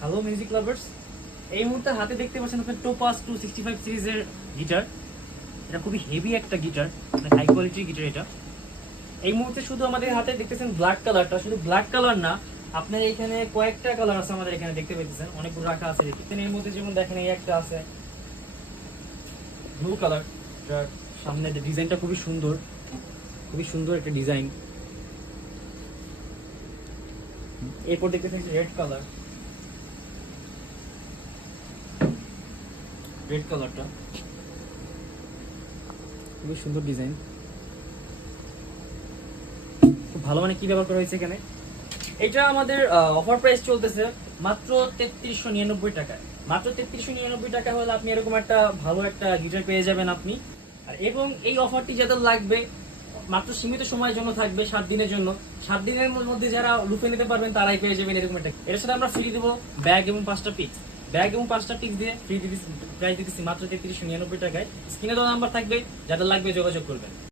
Hello music lovers, এই মুহূর্তে হাতে দেখতে পাচ্ছেন আপনার টোপাস 265 সিরিজের গিটার। এটা খুবই হেভি একটা গিটার, হাই কোয়ালিটির গিটার এটা। এই মুহূর্তে শুধু আমাদের হাতে দেখতেছেন ব্ল্যাক কালারটা, শুধু ব্ল্যাক কালার না, আপনার এখানে কয়েকটা কালার আছে আমাদের এখানে দেখতে পাচ্ছেন, অনেকগুলো রাখা আছে দেখতেছেন। এর মধ্যে যেমন দেখেন এই একটা আছে ব্লু কালার, যার সামনে ডিজাইনটা খুবই সুন্দর, খুবই সুন্দর একটা ডিজাইন। এরপর দেখতেছেন রেড কালার, রেড কালারটা খুবই সুন্দর ডিজাইন, খুব ভালো। মানে কি ব্যবহার করা হয়েছে এখানে, এটা আমাদের অফার প্রাইস চলতেছে মাত্র 3399 টাকায়। মাত্র 3399 টাকা হলে আপনি এরকম একটা ভালো একটা গিটার পেয়ে যাবেন আপনি। আর এবং এই অফারটি যাদের লাগবে মাত্র সীমিত সময়ের জন্য থাকবে, 7 দিনের জন্য। 7 দিনের মধ্যে যারা লুপে নিতে পারবেন তারাই পেয়ে যাবেন এরকম একটা। এর সাথে আমরা ফ্রি দেবো ব্যাগ এবং 5টা পিক্স। ব্যাগ এবং 5টা পিক্স দিয়ে ফ্রি প্রাইস দিতেছি মাত্র 3399 টাকায়। স্ক্রিনে দেওয়া নাম্বার থাকবে, যাদের লাগবে যোগাযোগ করবেন।